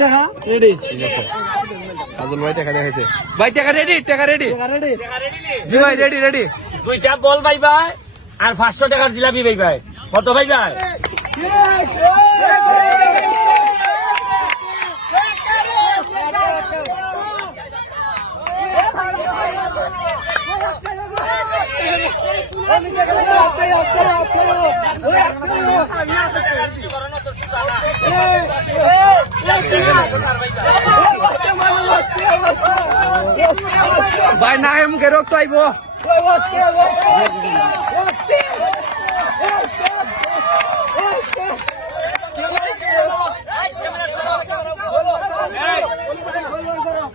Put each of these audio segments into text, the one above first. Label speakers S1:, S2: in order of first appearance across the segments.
S1: টাকা রেডি
S2: কাজল ভাই টাকা দেখাইছে ভাই টাকা রেডি টাকা রেডি
S1: রেডি
S2: জি ভাই রেডি রেডি
S3: দুইটা বল ভাই ভাই আর পাঁচশো টাকার জিলাপি ভাই ভাই। কত ভাই ভাই?
S2: ভাই, না মুখে রক্ত আইব।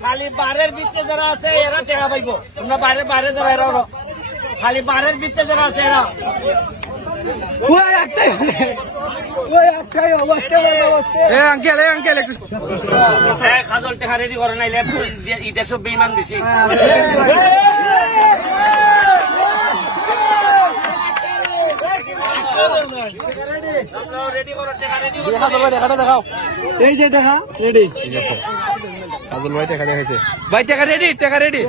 S3: খালি বারের ভিতরে যারা আছে, এরা টাকা পাইব। তোমরা বাইরে বাইরে যারা এরা। খালি বারের ভিতরে যারা আছে, এরা।
S1: ওই একটাই ওই একটাই অবস্থা অবস্থা।
S2: এ আঙ্কেল এ আঙ্কেল একটু
S3: এই খাজল টাকা রেডি করে সব
S2: দেখাও।
S1: এই যে টাকা রেডি
S2: কাজল ভাই টাকা দেখাইছে। ভাই টাকা রেডি টাকা রেডি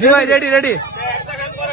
S2: জি ভাই রেডি রেডি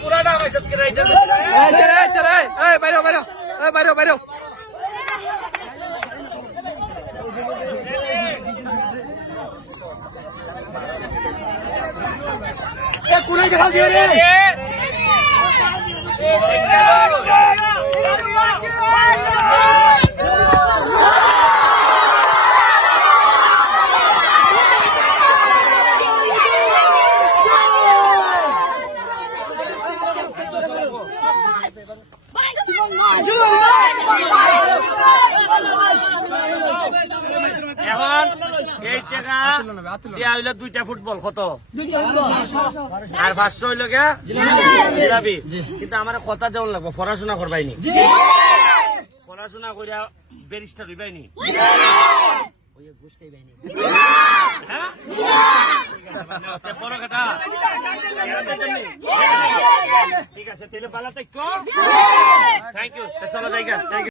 S3: পুরাটা আমার সাথে
S2: বাইরে বাইরে। বাইরে বাইরে।
S1: 双
S3: 击 এই টাকা দেয়া হইল দুইটা ফুটবল, কত? আর পাঁচশো হইল কিন্তু আমার কথা যেমন লাগবো, পড়াশোনা করবাইনি। পড়াশোনা করিয়া ব্যারিস্টার হইবাইনি। হ্যাঁ? ঠিক আছে, তাহলে পালাতে থ্যাংক ইউ থ্যাংক ইউ